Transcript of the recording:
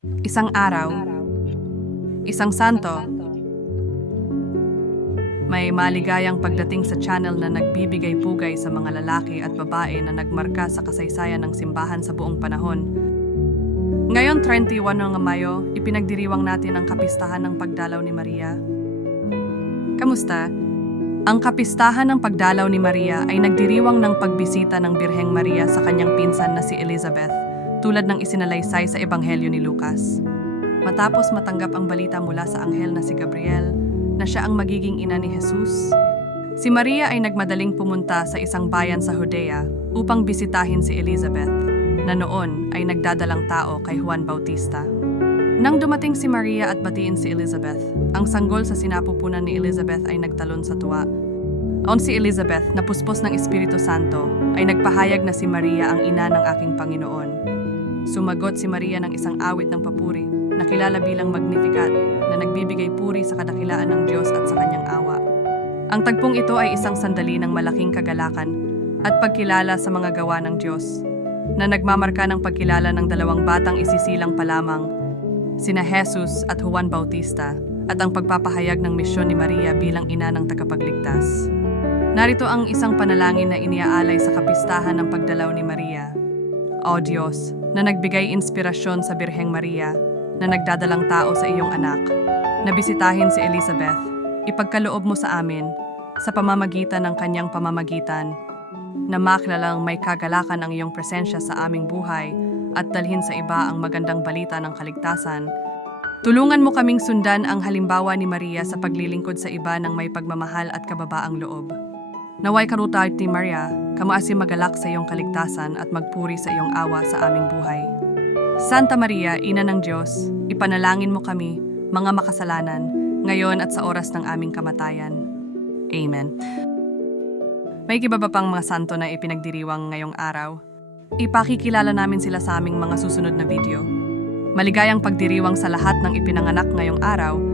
Isang araw, isang santo, may maligayang pagdating sa channel na nagbibigay pugay sa mga lalaki at babae na nagmarka sa kasaysayan ng simbahan sa buong panahon. Ngayon, 31 ng Mayo, ipinagdiriwang natin ang kapistahan ng pagdalaw ni Maria. Kamusta? Ang kapistahan ng pagdalaw ni Maria ay nagdiriwang ng pagbisita ng Birheng Maria sa kanyang pinsan na si Elizabeth, tulad ng isinalaysay sa Ebanghelyo ni Lucas. Matapos matanggap ang balita mula sa anghel na si Gabriel na siya ang magiging ina ni Jesus, si Maria ay nagmadaling pumunta sa isang bayan sa Judea upang bisitahin si Elizabeth, na noon ay nagdadalang tao kay Juan Bautista. Nang dumating si Maria at batiin si Elizabeth, ang sanggol sa sinapupunan ni Elizabeth ay nagtalon sa tuwa. Ayon si Elizabeth, na puspos ng Espiritu Santo, ay nagpahayag na si Maria ang ina ng aking Panginoon. Sumagot si Maria ng isang awit ng papuri, na kilala bilang Magnificat, na nagbibigay puri sa kadakilaan ng Diyos at sa kanyang awa. Ang tagpong ito ay isang sandali ng malaking kagalakan at pagkilala sa mga gawa ng Diyos, na nagmamarka ng pagkilala ng dalawang batang isisilang pa lamang, sina Jesus at Juan Bautista, at ang pagpapahayag ng misyon ni Maria bilang ina ng tagapagligtas. Narito ang isang panalangin na iniaalay sa kapistahan ng pagdalaw ni Maria. O Diyos, na nagbigay inspirasyon sa Birheng Maria, na nagdadalang tao sa iyong anak, na bisitahin si Elizabeth, ipagkaloob mo sa amin, sa pamamagitan ng kanyang pamamagitan, na makilalang may kagalakan ang iyong presensya sa aming buhay at dalhin sa iba ang magandang balita ng kaligtasan. Tulungan mo kaming sundan ang halimbawa ni Maria sa paglilingkod sa iba ng may pagmamahal at kababaang loob. Naway karutahit ni Maria, kamaasi magalak sa iyong kaligtasan at magpuri sa iyong awa sa aming buhay. Santa Maria, Ina ng Diyos, ipanalangin mo kami, mga makasalanan, ngayon at sa oras ng aming kamatayan. Amen. May iba ba pang mga santo na ipinagdiriwang ngayong araw? Ipakikilala namin sila sa aming mga susunod na video. Maligayang pagdiriwang sa lahat ng ipinanganak ngayong araw